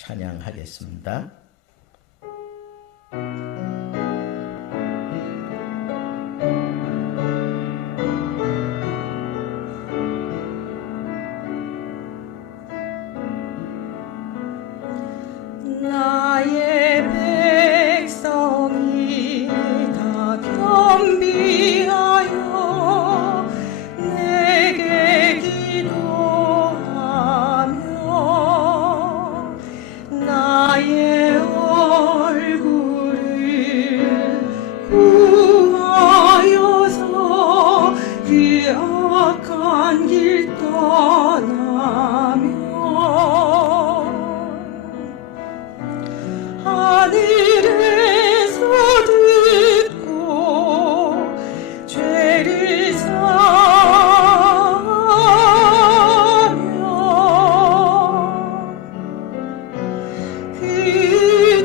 찬양하겠습니다. 나의 백성이 다 겸비하여 내게 기도하며 나의 얼굴을 구하여서 그 악한 길 떠나며 하늘에서 듣고 죄를 사하며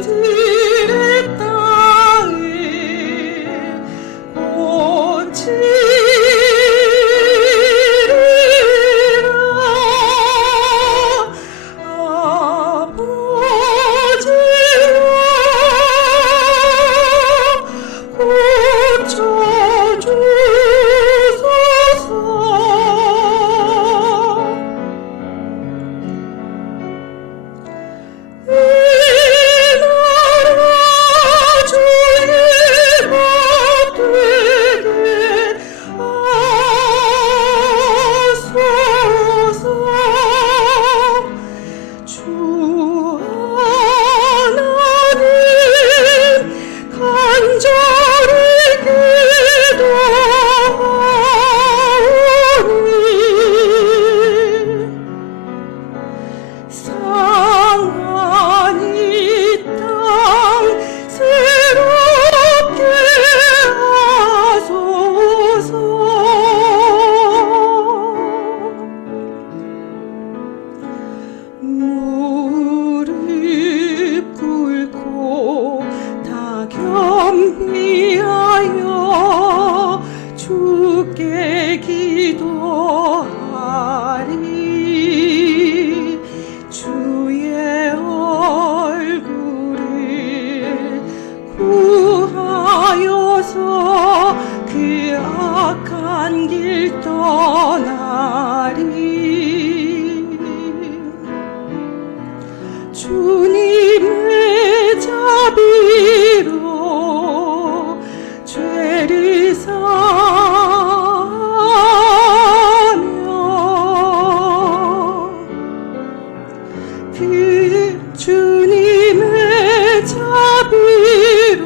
그들의 땅을 주님의 자비로 죄를 사하며 그 주님의 자비로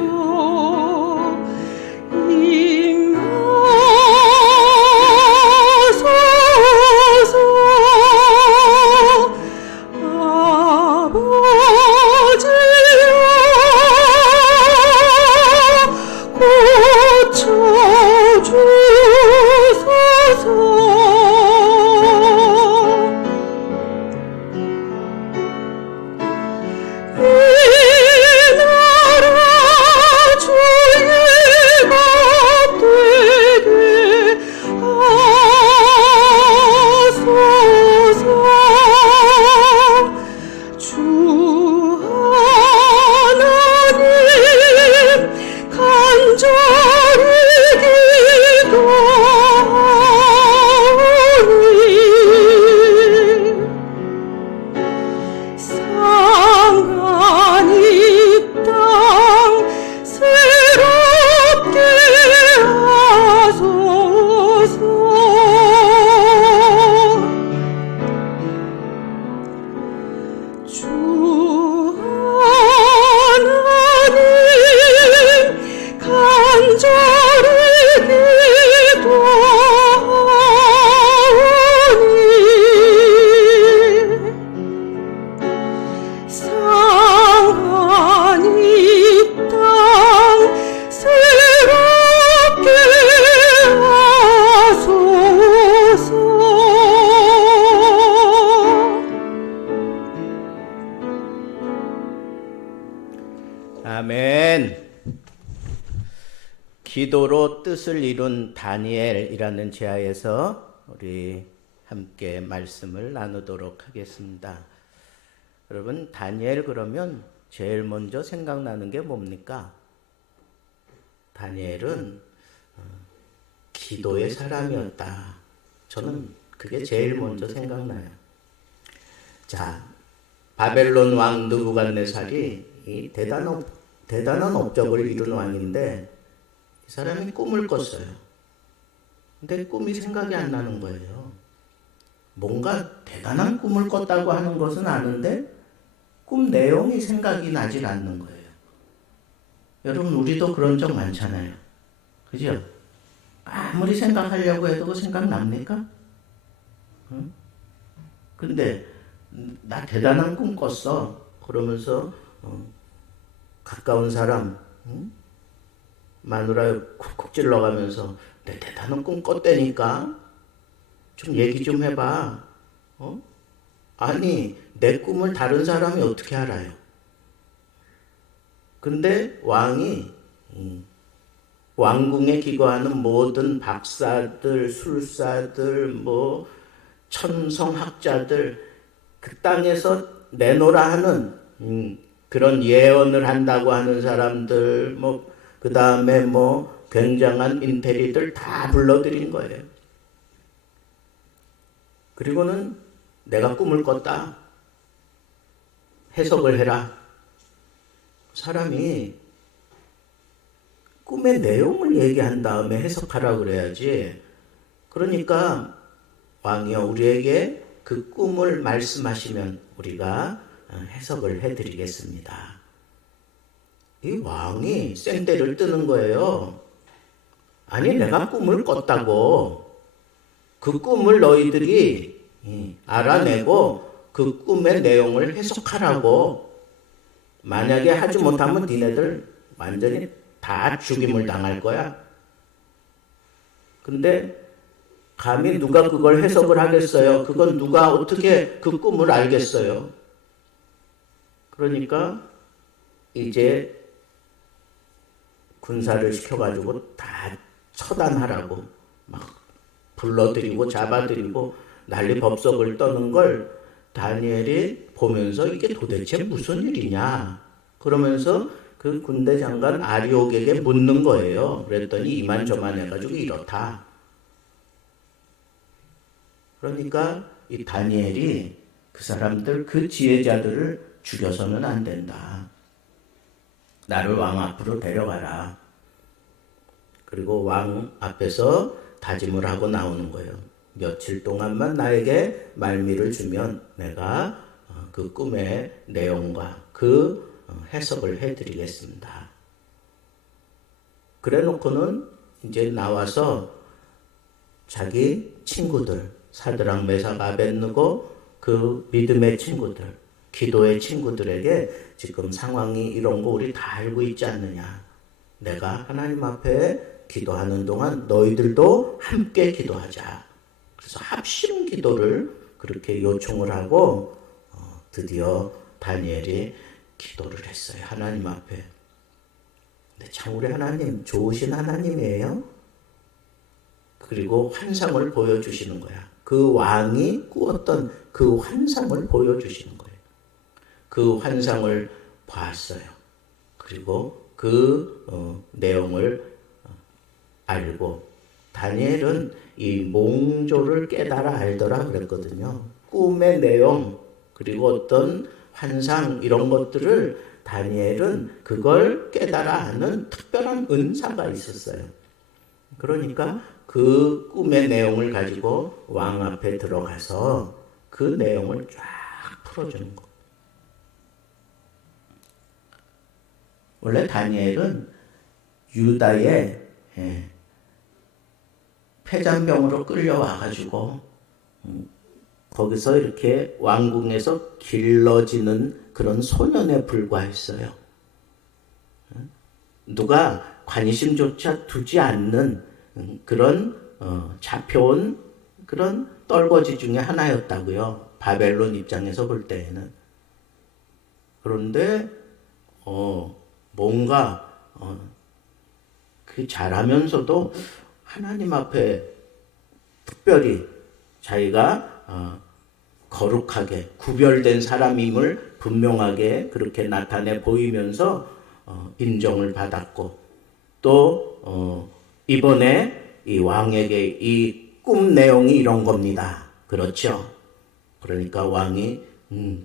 아멘. 기도로 뜻을 이룬 다니엘이라는 제하에서 우리 함께 말씀을 나누도록 하겠습니다. 여러분, 다니엘 그러면 제일 먼저 생각나는 게 뭡니까? 다니엘은 기도의 사람이었다. 저는 그게 제일 먼저 생각나요. 자, 바벨론 왕 느부갓네살이 이 대단한 업적을 이룬 왕인데 이 사람이 꿈을 꿨어요. 근데 꿈이 생각이 안 나는 거예요. 뭔가 대단한 꿈을 꿨다고 하는 것은 아는데 꿈 내용이 생각이 나질 않는 거예요. 여러분, 우리도 그런 적 많잖아요. 그죠? 아무리 생각하려고 해도 생각납니까? 응? 근데 나 대단한 꿈 꿨어. 그러면서 가까운 사람 마누라에 쿡쿡 찔러가면서 내 대단한 꿈 꿨다니까 좀 얘기 좀 해봐. 아니, 내 꿈을 다른 사람이 어떻게 알아요? 근데 왕이 왕궁에 기거하는 모든 박사들, 술사들, 뭐 천성학자들, 그 땅에서 내노라 하는 그런 예언을 한다고 하는 사람들, 뭐 그 다음에 뭐 굉장한 인테리들 다 불러들인 거예요. 그리고는 내가 꿈을 꿨다. 해석을 해라. 사람이 꿈의 내용을 얘기한 다음에 해석하라 그래야지. 그러니까 왕이여, 우리에게 그 꿈을 말씀하시면 우리가 해석을 해드리겠습니다. 이 왕이 생떼를 뜨는 거예요. 아니, 내가 꿈을 꿨다고. 그 꿈을 너희들이 알아내고 그 꿈의 내용을 해석하라고. 만약에 하지 못하면 니네들 완전히 다 죽임을 당할 거야. 근데 감히 누가 그걸 해석을 하겠어요? 그건 누가 어떻게 그 꿈을 알겠어요? 그러니까 이제 군사를 시켜가지고 다 처단하라고 막 불러들이고 잡아들이고 난리 법석을 떠는 걸 다니엘이 보면서 이게 도대체 무슨 일이냐 그러면서 그 군대 장관 아리옥에게 묻는 거예요. 그랬더니 이만저만 해가지고 이렇다. 그러니까 이 다니엘이 그 사람들, 그 지혜자들을 죽여서는 안 된다. 나를 왕 앞으로 데려가라. 그리고 왕 앞에서 다짐을 하고 나오는 거예요. 며칠 동안만 나에게 말미를 주면 내가 그 꿈의 내용과 그 해석을 해드리겠습니다. 그래 놓고는 이제 나와서 자기 친구들, 사드락, 메삭, 아벳느고, 그 믿음의 친구들, 기도의 친구들에게 지금 상황이 이런 거 우리 다 알고 있지 않느냐. 내가 하나님 앞에 기도하는 동안 너희들도 함께 기도하자. 그래서 합심 기도를 그렇게 요청을 하고 드디어 다니엘이 기도를 했어요. 하나님 앞에. 근데 참 우리 하나님 좋으신 하나님이에요. 그리고 환상을 보여주시는 거야. 그 왕이 꾸었던 그 환상을 보여주시는 거예요. 그 환상을 봤어요. 그리고 그 내용을 알고 다니엘은 이 몽조를 깨달아 알더라 그랬거든요. 꿈의 내용 그리고 어떤 환상 이런 것들을 다니엘은 그걸 깨달아 아는 특별한 은사가 있었어요. 그러니까 그 꿈의 내용을 가지고 왕 앞에 들어가서 그 내용을 쫙 풀어주는 거. 원래 다니엘은 유다의 폐잔병으로 끌려와가지고 거기서 이렇게 왕궁에서 길러지는 그런 소년에 불과했어요. 누가 관심조차 두지 않는 그런 잡혀온 그런 떨거지 중에 하나였다고요. 바벨론 입장에서 볼 때에는. 그런데 뭔가 그 잘하면서도 하나님 앞에 특별히 자기가 거룩하게 구별된 사람임을 분명하게 그렇게 나타내 보이면서 인정을 받았고 또 이번에 이 왕에게 이 꿈 내용이 이런 겁니다. 그렇죠? 그러니까 왕이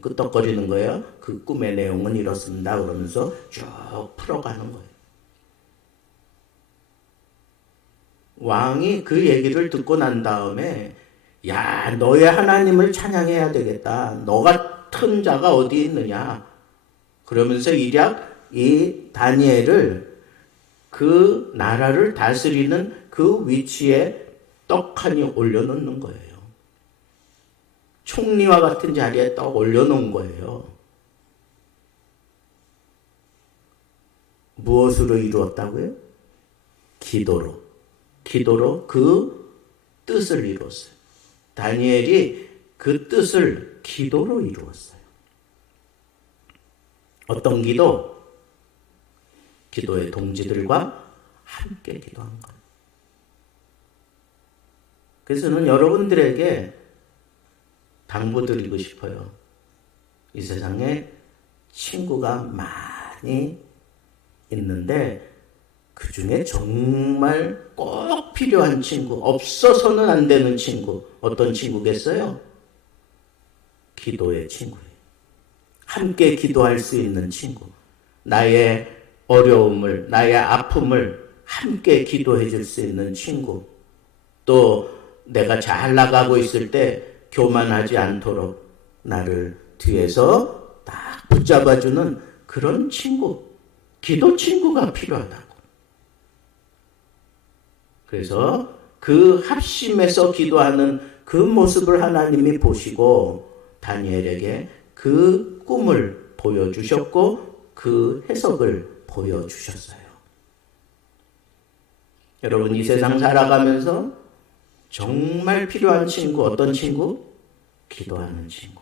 끄떡거리는 거예요. 그 꿈의 내용은 이렇습니다. 그러면서 쭉 풀어가는 거예요. 왕이 그 얘기를 듣고 난 다음에 야, 너의 하나님을 찬양해야 되겠다. 너 같은 자가 어디 있느냐. 그러면서 일약 이 다니엘을 그 나라를 다스리는 그 위치에 떡하니 올려놓는 거예요. 총리와 같은 자리에 떡 올려놓은 거예요. 무엇으로 이루었다고요? 기도로. 기도로 그 뜻을 이루었어요. 다니엘이 그 뜻을 기도로 이루었어요. 어떤 기도? 기도의 동지들과 함께 기도한 거예요. 그래서 저는 여러분들에게 당부드리고 싶어요. 이 세상에 친구가 많이 있는데 그 중에 정말 꼭 필요한 친구, 없어서는 안 되는 친구, 어떤 친구겠어요? 기도의 친구예요. 함께 기도할 수 있는 친구. 나의 어려움을, 나의 아픔을 함께 기도해 줄 수 있는 친구. 또 내가 잘 나가고 있을 때 교만하지 않도록 나를 뒤에서 딱 붙잡아주는 그런 친구. 기도 친구가 필요하다고. 그래서 그 합심해서 기도하는 그 모습을 하나님이 보시고 다니엘에게 그 꿈을 보여주셨고 그 해석을 보여주셨어요. 여러분 이 세상 살아가면서 정말 필요한 친구 어떤 친구? 기도하는 친구.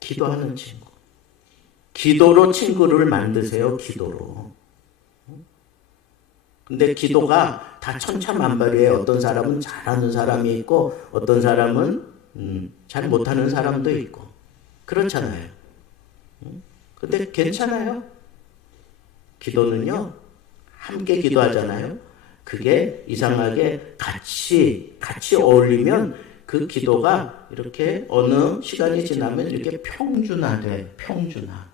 기도하는 친구. 기도로 친구를 만드세요. 기도로. 근데 기도가 다 천차만별이에요. 어떤 사람은 잘하는 사람이 있고 어떤 사람은 잘 못하는 사람도 있고 그렇잖아요. 근데 괜찮아요. 기도는요 함께 기도하잖아요. 그게 이상하게 같이 어울리면 그 기도가 이렇게 어느 시간이 지나면 이렇게 평준화돼. 평준화.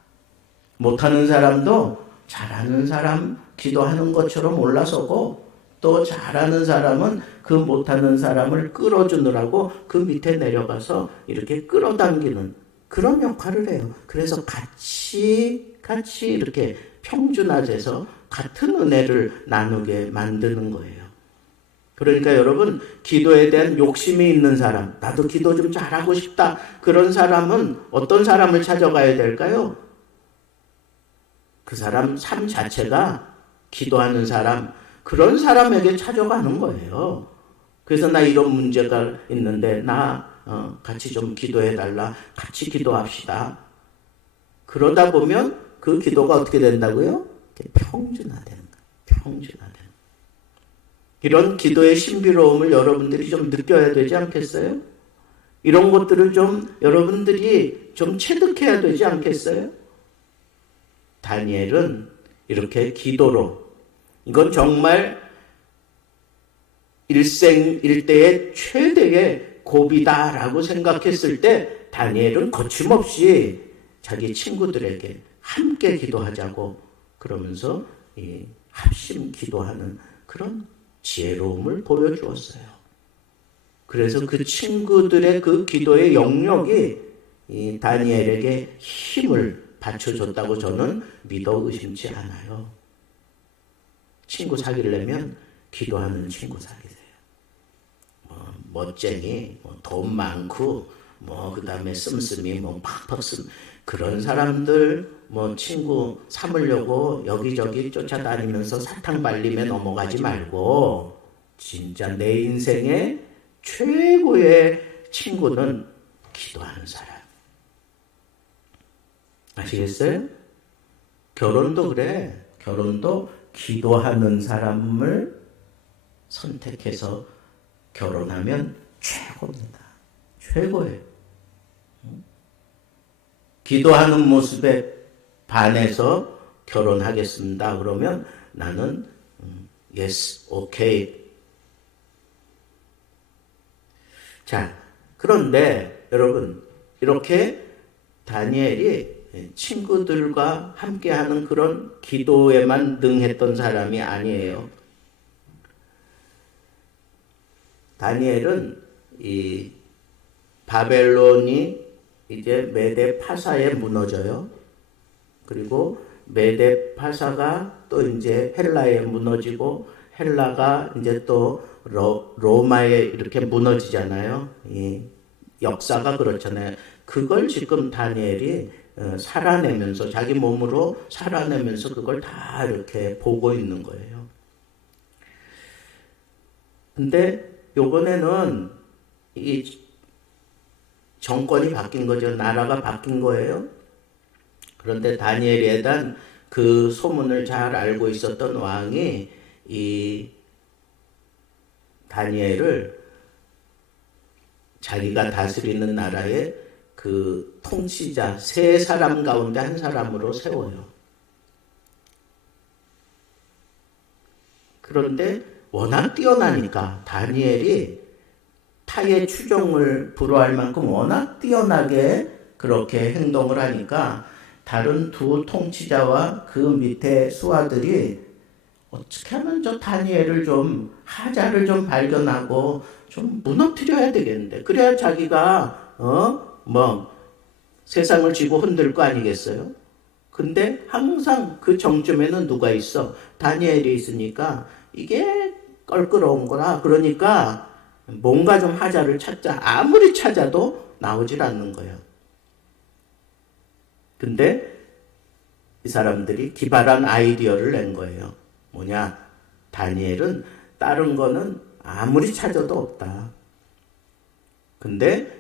못하는 사람도 잘하는 사람 기도하는 것처럼 올라서고 또 잘하는 사람은 그 못하는 사람을 끌어주느라고 그 밑에 내려가서 이렇게 끌어당기는 그런 역할을 해요. 그래서 같이 이렇게 평준화돼서 같은 은혜를 나누게 만드는 거예요. 그러니까 여러분 기도에 대한 욕심이 있는 사람, 나도 기도 좀 잘하고 싶다. 그런 사람은 어떤 사람을 찾아가야 될까요? 그 사람 삶 자체가 기도하는 사람, 그런 사람에게 찾아가는 거예요. 그래서 나 이런 문제가 있는데 나 같이 좀 기도해달라. 같이 기도합시다. 그러다 보면 그 기도가 어떻게 된다고요? 평준화되는 거예요. 평준화되는. 이런 기도의 신비로움을 여러분들이 좀 느껴야 되지 않겠어요? 이런 것들을 좀 여러분들이 좀 체득해야 되지 않겠어요? 다니엘은 이렇게 기도로 이건 정말 일생일대의 최대의 고비다라고 생각했을 때 다니엘은 거침없이 자기 친구들에게 함께 기도하자고 그러면서 이 합심 기도하는 그런 지혜로움을 보여주었어요. 그래서 그 친구들의 그 기도의 영역이 이 다니엘에게 힘을 받쳐줬다고 저는 믿어 의심치 않아요. 친구 사귀려면 기도하는 친구 사귀세요. 멋쟁이, 돈 많고, 그 다음에 씀씀이, 팍팍 그런 사람들, 친구 삼으려고 여기저기 쫓아다니면서 사탕 발림에 넘어가지 말고, 진짜 내 인생의 최고의 친구는 기도하는 사람. 아시겠어요? 결혼도 그래. 결혼도 기도하는 사람을 선택해서 결혼하면 최고입니다. 최고예요. 기도하는 모습에 반해서 결혼하겠습니다. 그러면 나는 yes, okay. 자, 그런데 여러분 이렇게 다니엘이 친구들과 함께하는 그런 기도에만 능했던 사람이 아니에요. 다니엘은 이 바벨론이 이제 메데 파사에 무너져요. 그리고 메데 파사가 또 이제 헬라에 무너지고 헬라가 이제 또 로마에 이렇게 무너지잖아요. 이 역사가 그렇잖아요. 그걸 지금 다니엘이 살아내면서 자기 몸으로 살아내면서 그걸 다 이렇게 보고 있는 거예요. 근데 요번에는 이 정권이 바뀐 거죠. 나라가 바뀐 거예요. 그런데 다니엘에 대한 그 소문을 잘 알고 있었던 왕이 이 다니엘을 자기가 다스리는 나라의 그 통치자 세 사람 가운데 한 사람으로 세워요. 그런데 워낙 뛰어나니까 다니엘이 타의 추종을 불허할 만큼 워낙 뛰어나게 그렇게 행동을 하니까 다른 두 통치자와 그 밑에 수하들이 어떻게 하면 저 다니엘을 좀 하자를 좀 발견하고 좀 무너뜨려야 되겠는데 그래야 자기가 세상을 쥐고 흔들 거 아니겠어요? 근데 항상 그 정점에는 누가 있어? 다니엘이 있으니까 이게 껄끄러운 거라. 그러니까 뭔가 좀 하자를 찾자. 아무리 찾아도 나오질 않는 거예요. 근데 이 사람들이 기발한 아이디어를 낸 거예요. 뭐냐? 다니엘은 다른 거는 아무리 찾아도 없다. 근데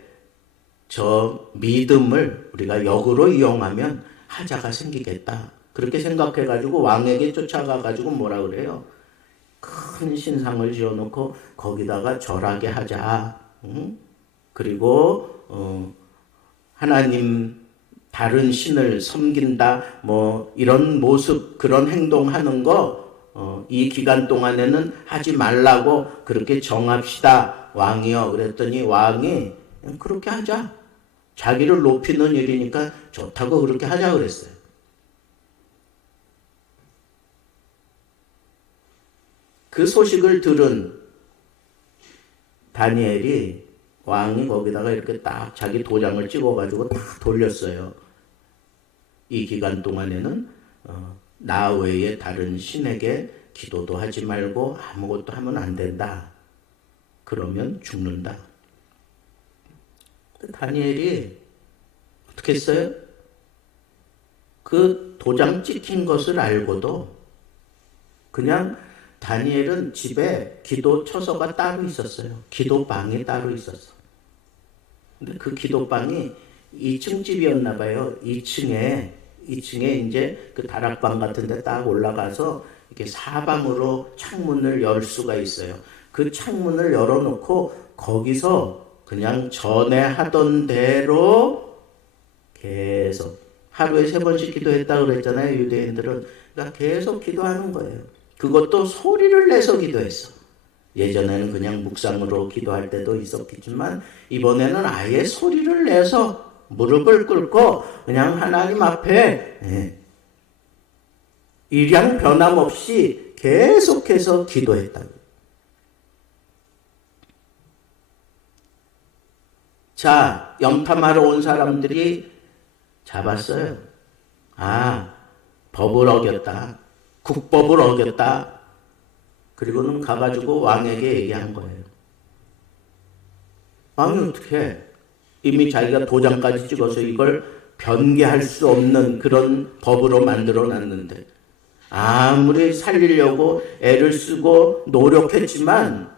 저 믿음을 우리가 역으로 이용하면 하자가 생기겠다. 그렇게 생각해가지고 왕에게 쫓아가가지고 뭐라 그래요? 큰 신상을 지어놓고 거기다가 절하게 하자. 그리고 하나님 다른 신을 섬긴다. 뭐 이런 모습 그런 행동하는 거 이 기간 동안에는 하지 말라고 그렇게 정합시다. 왕이요. 그랬더니 왕이 그렇게 하자. 자기를 높이는 일이니까 좋다고 그렇게 하자 그랬어요. 그 소식을 들은 다니엘이 왕이 거기다가 이렇게 딱 자기 도장을 찍어가지고 딱 돌렸어요. 이 기간 동안에는 나 외에 다른 신에게 기도도 하지 말고 아무것도 하면 안 된다. 그러면 죽는다. 다니엘이 어떻게 했어요? 그 도장 찍힌 것을 알고도 그냥 다니엘은 집에 기도 처소가 따로 있었어요. 기도방이 따로 있었어. 근데 그 기도방이 2층 집이었나 봐요. 2층에 이제 그 다락방 같은 데 딱 올라가서 이렇게 사방으로 창문을 열 수가 있어요. 그 창문을 열어놓고 거기서 그냥 전에 하던 대로 계속 하루에 3번씩 기도했다고 그랬잖아요. 유대인들은. 그러니까 계속 기도하는 거예요. 그것도 소리를 내서 기도했어. 예전에는 그냥 묵상으로 기도할 때도 있었겠지만 이번에는 아예 소리를 내서 무릎을 꿇고 그냥 하나님 앞에 일양 변함없이 계속해서 기도했다. 자, 염탐하러 온 사람들이 잡았어요. 법을 어겼다. 국법을 어겼다. 그리고는 가가지고 왕에게 얘기한 거예요. 왕이 어떻게 해? 이미 자기가 도장까지 찍어서 이걸 변개할 수 없는 그런 법으로 만들어 놨는데 아무리 살리려고 애를 쓰고 노력했지만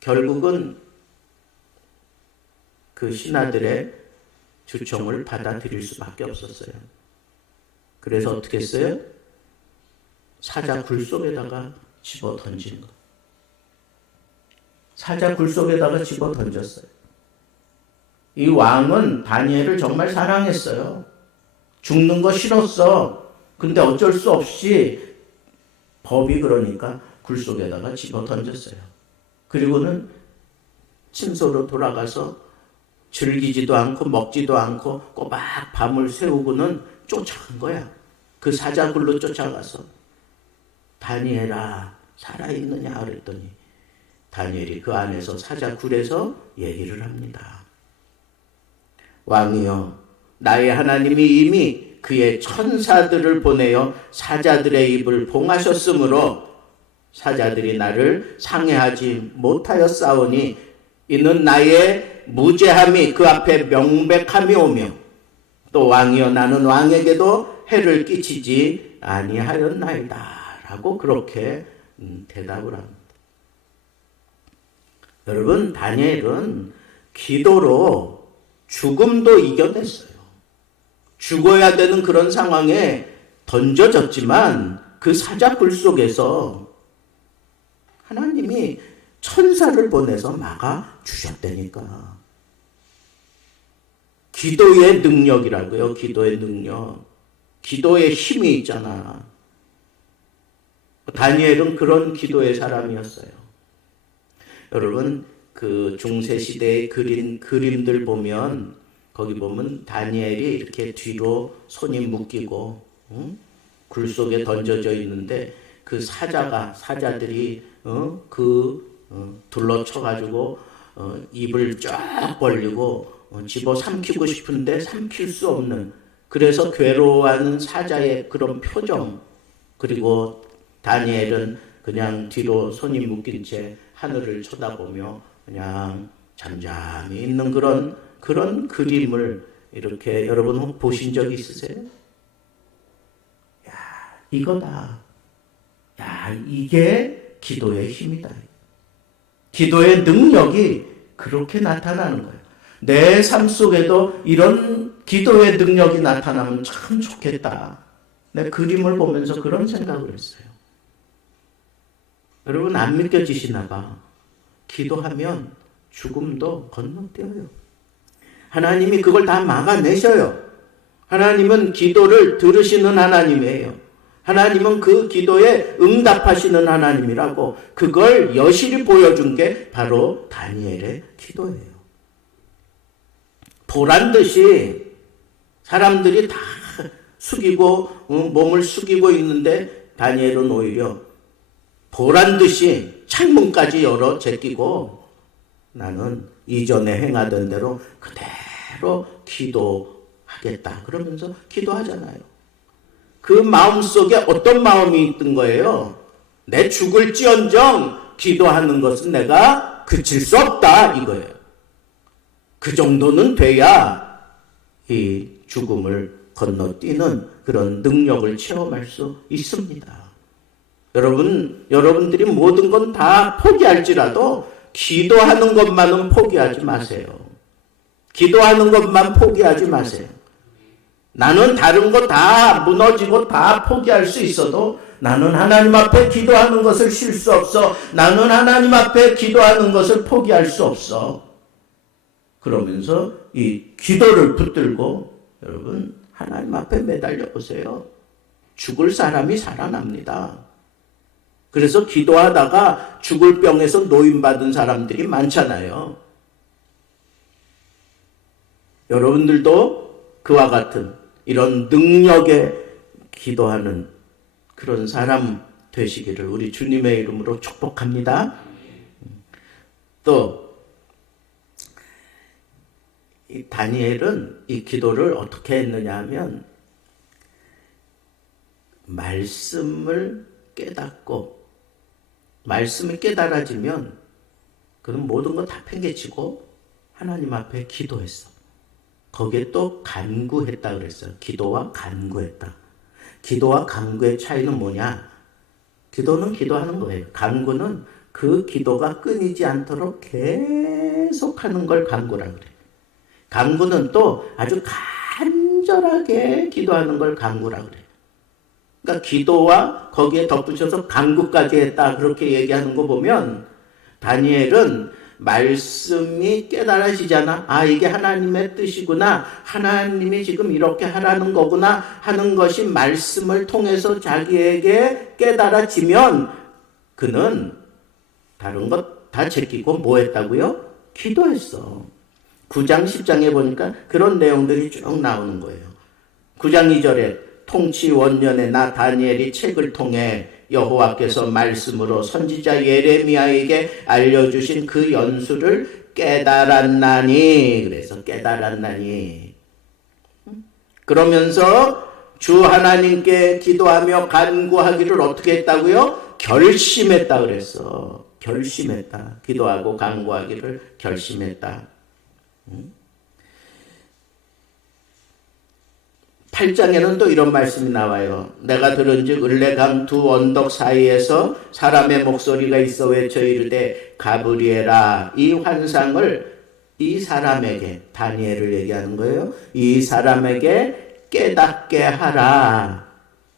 결국은 그 신하들의 주청을 받아들일 수밖에 없었어요. 그래서 어떻게 했어요? 사자 굴 속에다가 집어 던진 거. 사자 굴 속에다가 집어 던졌어요. 이 왕은 다니엘을 정말 사랑했어요. 죽는 거 싫었어. 근데 어쩔 수 없이 법이 그러니까 굴 속에다가 집어 던졌어요. 그리고는 침소로 돌아가서 즐기지도 않고 먹지도 않고 꼬박 밤을 새우고는 쫓아간 거야. 그 사자굴로 쫓아가서 다니엘아 살아있느냐 그랬더니 다니엘이 그 안에서 사자굴에서 얘기를 합니다. 왕이여, 나의 하나님이 이미 그의 천사들을 보내어 사자들의 입을 봉하셨으므로 사자들이 나를 상해하지 못하였사오니 이는 나의 무죄함이 그 앞에 명백함이 오며 또 왕이여 나는 왕에게도 해를 끼치지 아니하였나이다 라고 그렇게 대답을 합니다. 여러분, 다니엘은 기도로 죽음도 이겨냈어요. 죽어야 되는 그런 상황에 던져졌지만 그 사자굴 속에서 하나님이 천사를 보내서 막아주셨다니까. 기도의 능력이라고요. 기도의 능력. 기도의 힘이 있잖아. 다니엘은 그런 기도의 사람이었어요. 여러분, 그 중세시대에 그린 그림들 보면 거기 보면 다니엘이 이렇게 뒤로 손이 묶이고 굴 속에 던져져 있는데 그 사자들이 둘러쳐가지고 입을 쫙 벌리고 집어 삼키고 싶은데 삼킬 수 없는, 그래서 괴로워하는 사자의 그런 표정, 그리고 다니엘은 그냥 뒤로 손이 묶인 채 하늘을 쳐다보며 그냥 잠잠히 있는 그런 그림을 이렇게 여러분 보신 적 있으세요? 야, 이거다. 야, 이게 기도의 힘이다. 기도의 능력이 그렇게 나타나는 거예요. 내 삶 속에도 이런 기도의 능력이 나타나면 참 좋겠다. 내 그림을 보면서 그런 생각을 했어요. 여러분, 안 믿겨지시나 봐. 기도하면 죽음도 건너뛰어요. 하나님이 그걸 다 막아내셔요. 하나님은 기도를 들으시는 하나님이에요. 하나님은 그 기도에 응답하시는 하나님이라고, 그걸 여실히 보여준 게 바로 다니엘의 기도예요. 보란듯이 사람들이 다 숙이고 몸을 숙이고 있는데 다니엘은 오히려 보란듯이 창문까지 열어 제끼고 나는 이전에 행하던 대로 그대로 기도하겠다 그러면서 기도하잖아요. 그 마음속에 어떤 마음이 있던 거예요? 내 죽을지언정 기도하는 것은 내가 그칠 수 없다 이거예요. 그 정도는 돼야 이 죽음을 건너뛰는 그런 능력을 체험할 수 있습니다. 여러분들이 모든 건 다 포기할지라도 기도하는 것만은 포기하지 마세요. 기도하는 것만 포기하지 마세요. 나는 다른 거 다 무너지고 다 포기할 수 있어도 나는 하나님 앞에 기도하는 것을 쉴 수 없어. 나는 하나님 앞에 기도하는 것을 포기할 수 없어. 그러면서 이 기도를 붙들고 여러분 하나님 앞에 매달려 보세요. 죽을 사람이 살아납니다. 그래서 기도하다가 죽을 병에서 노임받은 사람들이 많잖아요. 여러분들도 그와 같은 이런 능력에 기도하는 그런 사람 되시기를 우리 주님의 이름으로 축복합니다. 또 이 다니엘은 이 기도를 어떻게 했느냐 하면 말씀을 깨닫고, 말씀이 깨달아지면 그는 모든 거 다 팽개치고 하나님 앞에 기도했어. 거기에 또 간구했다 그랬어요. 기도와 간구했다. 기도와 간구의 차이는 뭐냐? 기도는 기도하는 거예요. 간구는 그 기도가 끊이지 않도록 계속하는 걸 간구라 그래요. 간구는 또 아주 간절하게 기도하는 걸 간구라 그래요. 그러니까 기도와 거기에 덧붙여서 간구까지 했다 그렇게 얘기하는 거 보면 다니엘은 말씀이 깨달아지잖아. 아, 이게 하나님의 뜻이구나. 하나님이 지금 이렇게 하라는 거구나 하는 것이 말씀을 통해서 자기에게 깨달아지면 그는 다른 것 다 제끼고 뭐 했다고요? 기도했어. 9장 10장에 보니까 그런 내용들이 쭉 나오는 거예요. 9장 2절에 통치 원년에 나 다니엘이 책을 통해 여호와께서 말씀으로 선지자 예레미야에게 알려주신 그 연수를 깨달았나니. 그래서 깨달았나니. 그러면서 주 하나님께 기도하며 간구하기를 어떻게 했다고요? 결심했다 그랬어. 결심했다. 기도하고 간구하기를 결심했다. 8장에는 또 이런 말씀이 나와요. 내가 들은즉 을레강 두 언덕 사이에서 사람의 목소리가 있어 외쳐 이르되 가브리엘아, 이 환상을 이 사람에게, 다니엘을 얘기하는 거예요. 이 사람에게 깨닫게 하라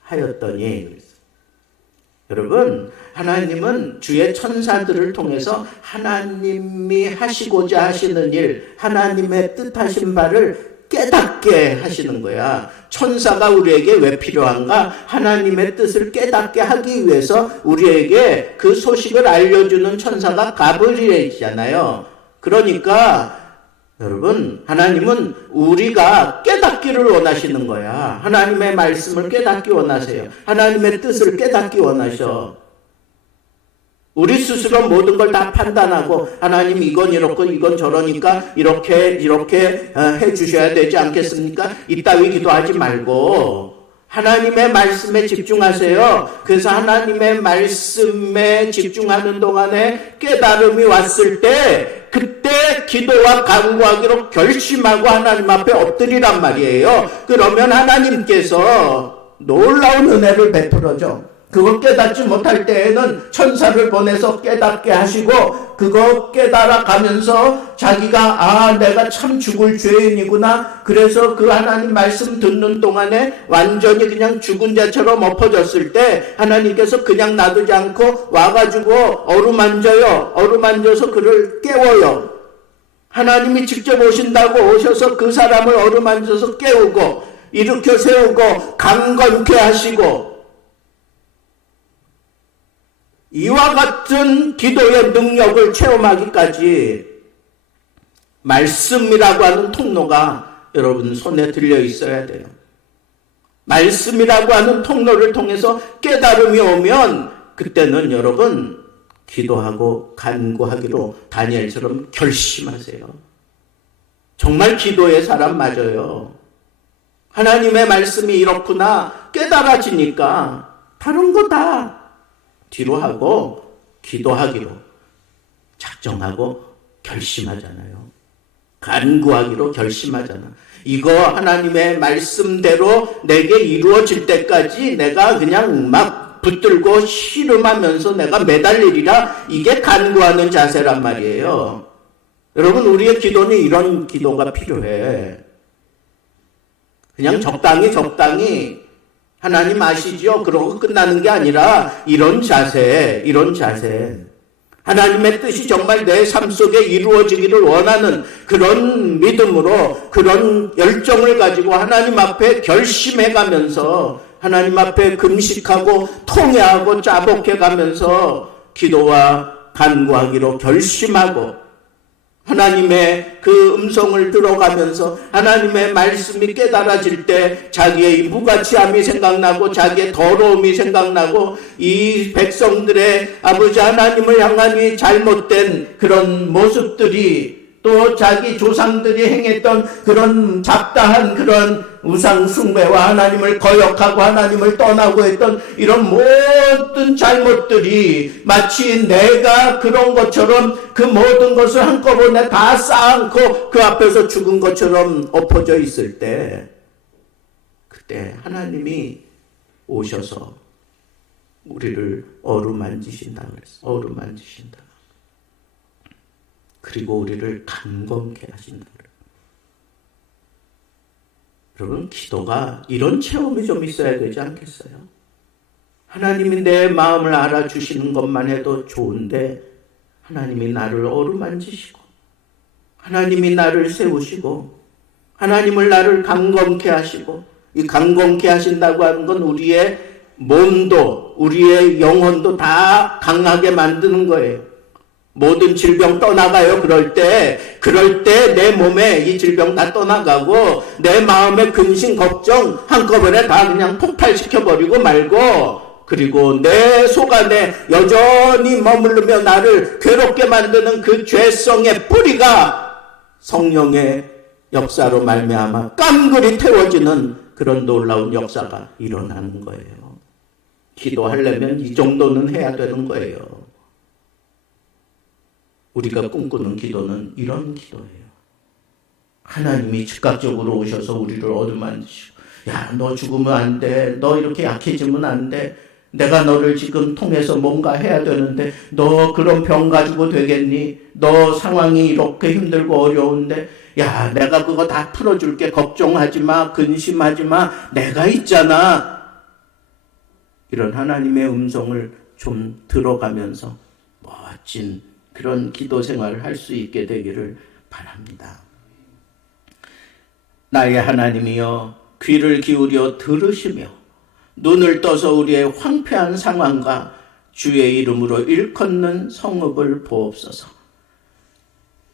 하였더니. 여러분, 하나님은 주의 천사들을 통해서 하나님이 하시고자 하시는 일, 하나님의 뜻하신 바를 깨닫게 하시는 거야. 천사가 우리에게 왜 필요한가? 하나님의 뜻을 깨닫게 하기 위해서 우리에게 그 소식을 알려주는 천사가 가브리엘이잖아요. 그러니까 여러분, 하나님은 우리가 깨닫기를 원하시는 거야. 하나님의 말씀을 깨닫기 원하세요. 하나님의 뜻을 깨닫기 원하셔. 우리 스스로 모든 걸 다 판단하고 하나님 이건 이렇고 이건 저러니까 이렇게 해주셔야 되지 않겠습니까? 이따위 기도하지 말고 하나님의 말씀에 집중하세요. 그래서 하나님의 말씀에 집중하는 동안에 깨달음이 왔을 때 그때 기도와 간구하기로 결심하고 하나님 앞에 엎드리란 말이에요. 그러면 하나님께서 놀라운 은혜를 베풀어줘. 그걸 깨닫지 못할 때에는 천사를 보내서 깨닫게 하시고 그거 깨달아 가면서 자기가 내가 참 죽을 죄인이구나. 그래서 그 하나님 말씀 듣는 동안에 완전히 그냥 죽은 자처럼 엎어졌을 때 하나님께서 그냥 놔두지 않고 와가지고 어루만져요. 어루만져서 그를 깨워요. 하나님이 직접 오신다고 오셔서 그 사람을 어루만져서 깨우고 일으켜 세우고 강건케 하시고 이와 같은 기도의 능력을 체험하기까지 말씀이라고 하는 통로가 여러분 손에 들려 있어야 돼요. 말씀이라고 하는 통로를 통해서 깨달음이 오면 그때는 여러분 기도하고 간구하기로 다니엘처럼 결심하세요. 정말 기도의 사람 맞아요. 하나님의 말씀이 이렇구나 깨달아지니까 다른 거 다 뒤로 하고 기도하기로 작정하고 결심하잖아요. 간구하기로 결심하잖아. 이거 하나님의 말씀대로 내게 이루어질 때까지 내가 그냥 막 붙들고 씨름하면서 내가 매달리리라. 이게 간구하는 자세란 말이에요. 여러분, 우리의 기도는 이런 기도가 필요해. 그냥 적당히 하나님 아시죠? 그러고 끝나는 게 아니라 이런 자세. 하나님의 뜻이 정말 내 삶 속에 이루어지기를 원하는 그런 믿음으로 그런 열정을 가지고 하나님 앞에 결심해 가면서 하나님 앞에 금식하고 통회하고 자복해 가면서 기도와 간구하기로 결심하고 하나님의 그 음성을 들어가면서 하나님의 말씀이 깨달아질 때 자기의 무가치함이 생각나고 자기의 더러움이 생각나고 이 백성들의 아버지 하나님을 향한 이 잘못된 그런 모습들이 또 자기 조상들이 행했던 그런 잡다한 그런 우상 숭배와 하나님을 거역하고 하나님을 떠나고 했던 이런 모든 잘못들이 마치 내가 그런 것처럼 그 모든 것을 한꺼번에 다 쌓아안고 그 앞에서 죽은 것처럼 엎어져 있을 때 그때 하나님이 오셔서 우리를 어루만지신다 그랬어. 어루만지신다. 그리고 우리를 강건케 하신다. 여러분, 기도가 이런 체험이 좀 있어야 되지 않겠어요? 하나님이 내 마음을 알아주시는 것만 해도 좋은데 하나님이 나를 어루만지시고 하나님이 나를 세우시고 하나님을 나를 강건케 하시고, 이 강건케 하신다고 하는 건 우리의 몸도 우리의 영혼도 다 강하게 만드는 거예요. 모든 질병 떠나가요. 그럴 때 내 몸에 이 질병 다 떠나가고 내 마음의 근심 걱정 한꺼번에 다 그냥 폭발시켜버리고 말고, 그리고 내 속 안에 여전히 머무르며 나를 괴롭게 만드는 그 죄성의 뿌리가 성령의 역사로 말미암아 깡그리 태워지는 그런 놀라운 역사가 일어나는 거예요. 기도하려면 이 정도는 해야 되는 거예요. 우리가 꿈꾸는 기도는 이런 기도예요. 하나님이 즉각적으로 오셔서 우리를 어루만지시고, 야, 너 죽으면 안 돼. 너 이렇게 약해지면 안 돼. 내가 너를 지금 통해서 뭔가 해야 되는데 너 그런 병 가지고 되겠니? 너 상황이 이렇게 힘들고 어려운데, 야, 내가 그거 다 풀어줄게. 걱정하지 마. 근심하지 마. 내가 있잖아. 이런 하나님의 음성을 좀 들어가면서 멋진 그런 기도 생활을 할 수 있게 되기를 바랍니다. 나의 하나님이여, 귀를 기울여 들으시며 눈을 떠서 우리의 황폐한 상황과 주의 이름으로 일컫는 성읍을 보옵소서.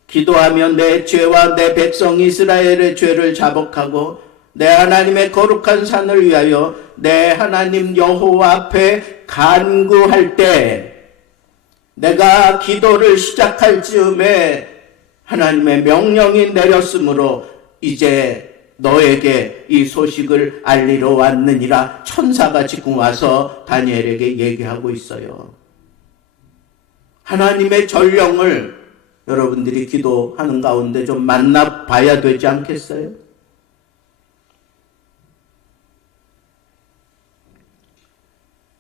기도하며 내 죄와 내 백성 이스라엘의 죄를 자복하고 내 하나님의 거룩한 산을 위하여 내 하나님 여호와 앞에 간구할 때, 내가 기도를 시작할 즈음에 하나님의 명령이 내렸으므로 이제 너에게 이 소식을 알리러 왔느니라 천사가 지금 와서 다니엘에게 얘기하고 있어요. 하나님의 전령을 여러분들이 기도하는 가운데 좀 만나봐야 되지 않겠어요?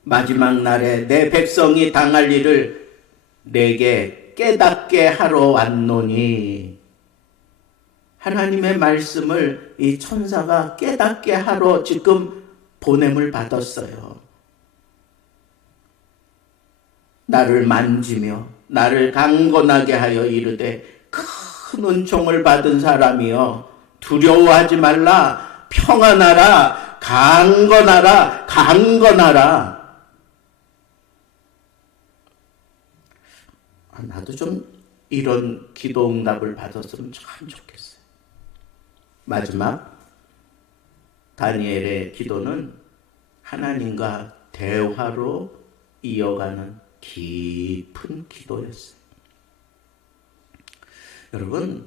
마지막 날에 내 백성이 당할 일을 내게 깨닫게 하러 왔노니, 하나님의 말씀을 이 천사가 깨닫게 하러 지금 보냄을 받았어요. 나를 만지며 나를 강건하게 하여 이르되, 큰 은총을 받은 사람이여, 두려워하지 말라. 평안하라. 강건하라. 강건하라. 나도 좀 이런 기도 응답을 받았으면 참 좋겠어요. 마지막 다니엘의 기도는 하나님과 대화로 이어가는 깊은 기도였어요. 여러분,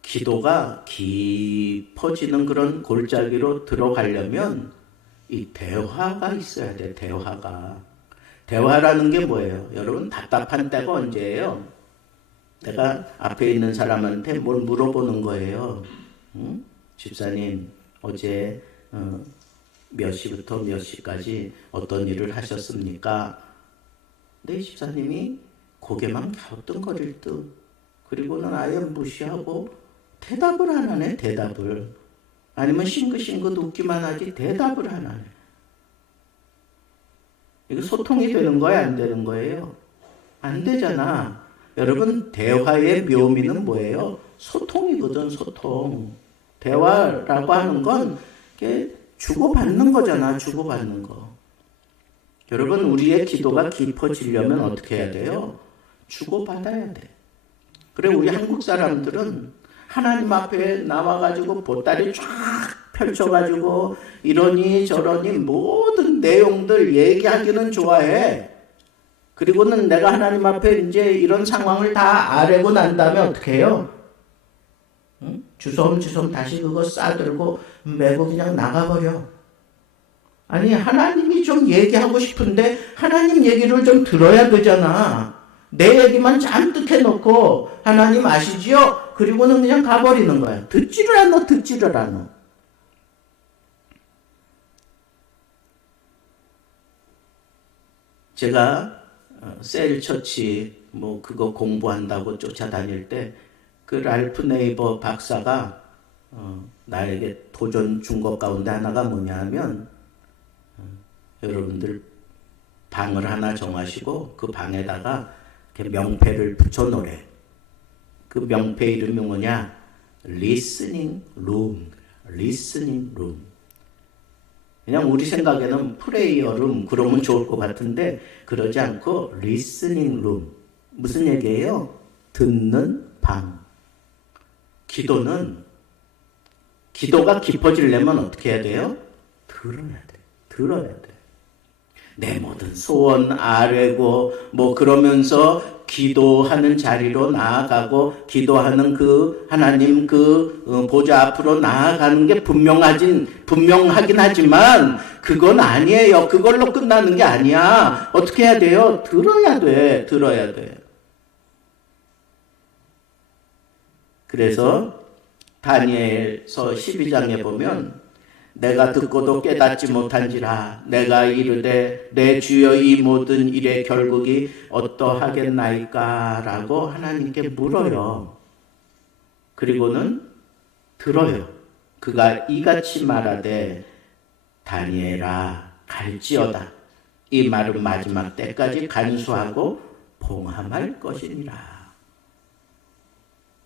기도가 깊어지는 그런 골짜기로 들어가려면 이 대화가 있어야 돼. 대화라는 게 뭐예요? 여러분, 답답한 때가 언제예요? 내가 앞에 있는 사람한테 뭘 물어보는 거예요. 응? 집사님, 어제 몇 시부터 몇 시까지 어떤 일을 하셨습니까? 네, 집사님이 고개만 갸우뚱거릴 듯, 그리고는 아예 무시하고 대답을 안 하네. 대답을. 아니면 싱긋싱긋 웃기만 하지 대답을 안 하네. 이거 소통이 되는 거야, 안 되는 거예요? 안 되잖아. 여러분, 대화의 묘미는 뭐예요? 소통이거든, 소통. 대화라고 하는 건 주고받는 거잖아, 주고받는 거. 여러분, 우리의 기도가 깊어지려면 어떻게 해야 돼요? 주고받아야 돼. 그래, 우리 한국 사람들은 하나님 앞에 나와가지고 보따리 쫙 펼쳐가지고 이러니 저러니 모든 내용들 얘기하기는 좋아해. 그리고는 내가 하나님 앞에 이제 이런 상황을 다 아뢰고 난 다음에 어떻게 해요? 응? 주섬주섬 다시 그거 싸들고 메고 그냥 나가버려. 아니, 하나님이 좀 얘기하고 싶은데 하나님 얘기를 좀 들어야 되잖아. 내 얘기만 잔뜩 해놓고 하나님 아시지요? 그리고는 그냥 가버리는 거야. 듣지를 않아. 제가 셀처치 그거 공부한다고 쫓아다닐 때 그 랄프 네이버 박사가 나에게 도전 준 것 가운데 하나가 뭐냐 하면, 여러분들 방을 하나 정하시고 그 방에다가 이렇게 명패를 붙여놓으래. 그 명패 이름이 뭐냐? 리스닝 룸. 리스닝 룸. 그냥 우리 생각에는 프레이어 룸 그러면 좋을 것 같은데 그러지 않고 리스닝 룸. 무슨 얘기예요? 듣는 방. 기도가 깊어지려면 어떻게 해야 돼요? 들어야 돼. 내 모든 소원 아뢰고 뭐 그러면서 기도하는 자리로 나아가고 기도하는 그 하나님 그 보좌 앞으로 나아가는 게 분명하긴 하지만 그건 아니에요. 그걸로 끝나는 게 아니야. 어떻게 해야 돼요? 들어야 돼. 그래서 다니엘서 12장에 보면 내가 듣고도 깨닫지 못한지라 내가 이르되 내 주여 이 모든 일의 결국이 어떠하겠나이까 라고 하나님께 물어요. 그리고는 들어요. 그가 이같이 말하되 다니엘아 갈지어다. 이 말은 마지막 때까지 간수하고 봉함할 것이니라.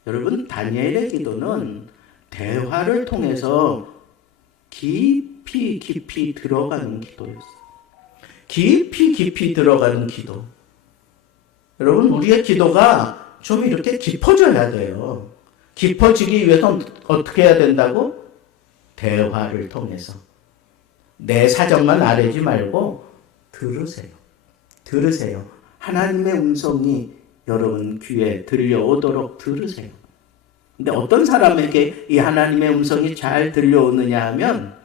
여러분, 다니엘의 기도는 대화를 통해서 깊이 들어가는 기도였어요. 깊이 들어가는 기도. 여러분, 우리의 기도가 좀 이렇게 깊어져야 돼요. 깊어지기 위해서 어떻게 해야 된다고? 대화를 통해서. 내 사정만 아뢰지 말고 들으세요. 하나님의 음성이 여러분 귀에 들려오도록 들으세요. 근데 어떤 사람에게 이 하나님의 음성이 잘 들려오느냐 하면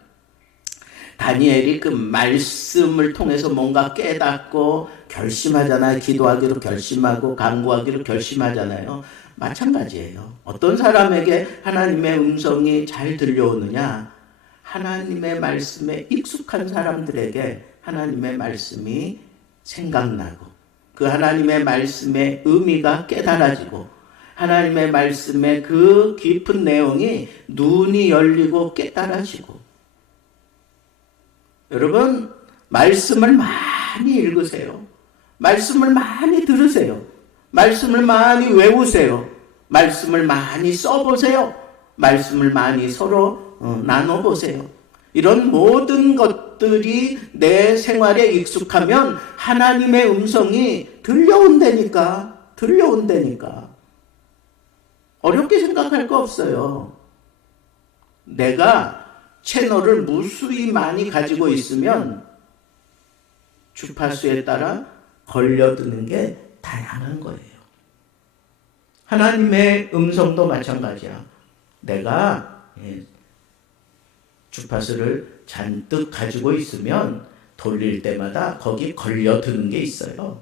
다니엘이 그 말씀을 통해서 뭔가 깨닫고 결심하잖아요. 기도하기로 결심하고 간구하기로 결심하잖아요. 마찬가지예요. 어떤 사람에게 하나님의 음성이 잘 들려오느냐? 하나님의 말씀에 익숙한 사람들에게 하나님의 말씀이 생각나고 그 하나님의 말씀의 의미가 깨달아지고 하나님의 말씀의 그 깊은 내용이 눈이 열리고 깨달아지고. 여러분, 말씀을 많이 읽으세요. 말씀을 많이 들으세요. 말씀을 많이 외우세요. 말씀을 많이 써보세요. 말씀을 많이 서로 나눠보세요. 이런 모든 것들이 내 생활에 익숙하면 하나님의 음성이 들려온다니까. 어렵게 생각할 거 없어요. 내가 채널을 무수히 많이 가지고 있으면 주파수에 따라 걸려드는 게 다양한 거예요. 하나님의 음성도 마찬가지야. 내가 주파수를 잔뜩 가지고 있으면 돌릴 때마다 거기 걸려드는 게 있어요.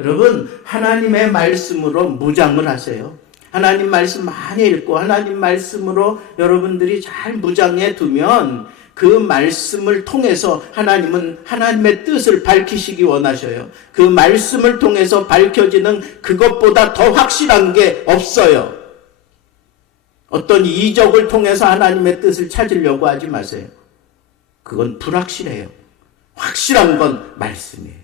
여러분, 하나님의 말씀으로 무장을 하세요. 하나님 말씀 많이 읽고 하나님 말씀으로 여러분들이 잘 무장해 두면 그 말씀을 통해서 하나님은 하나님의 뜻을 밝히시기 원하셔요. 그 말씀을 통해서 밝혀지는 그것보다 더 확실한 게 없어요. 어떤 이적을 통해서 하나님의 뜻을 찾으려고 하지 마세요. 그건 불확실해요. 확실한 건 말씀이에요.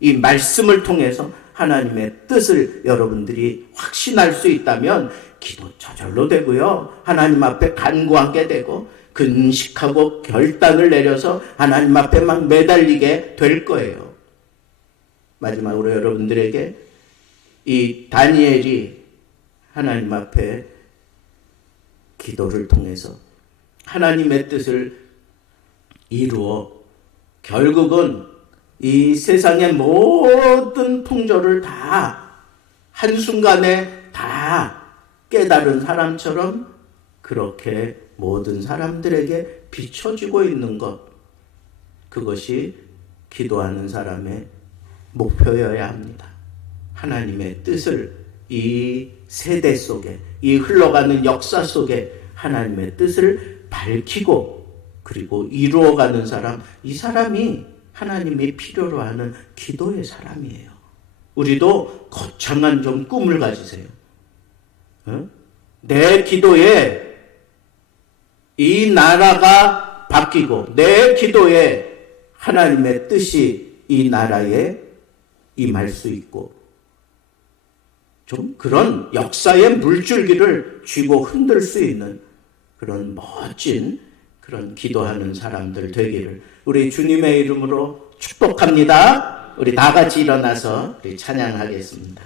이 말씀을 통해서 하나님의 뜻을 여러분들이 확신할 수 있다면 기도 저절로 되고요. 하나님 앞에 간구하게 되고 근식하고 결단을 내려서 하나님 앞에 막 매달리게 될 거예요. 마지막으로 여러분들에게 이 다니엘이 하나님 앞에 기도를 통해서 하나님의 뜻을 이루어 결국은 이 세상의 모든 풍조를 다 한순간에 다 깨달은 사람처럼 그렇게 모든 사람들에게 비춰지고 있는 것, 그것이 기도하는 사람의 목표여야 합니다. 하나님의 뜻을 이 세대 속에, 이 흘러가는 역사 속에 하나님의 뜻을 밝히고 그리고 이루어가는 사람, 이 사람이 하나님이 필요로 하는 기도의 사람이에요. 우리도 거창한 좀 꿈을 가지세요. 내 기도에 이 나라가 바뀌고 내 기도에 하나님의 뜻이 이 나라에 임할 수 있고 좀 그런 역사의 물줄기를 쥐고 흔들 수 있는 그런 멋진 그런 기도하는 사람들 되기를 우리 주님의 이름으로 축복합니다. 우리 다 같이 일어나서 우리 찬양하겠습니다.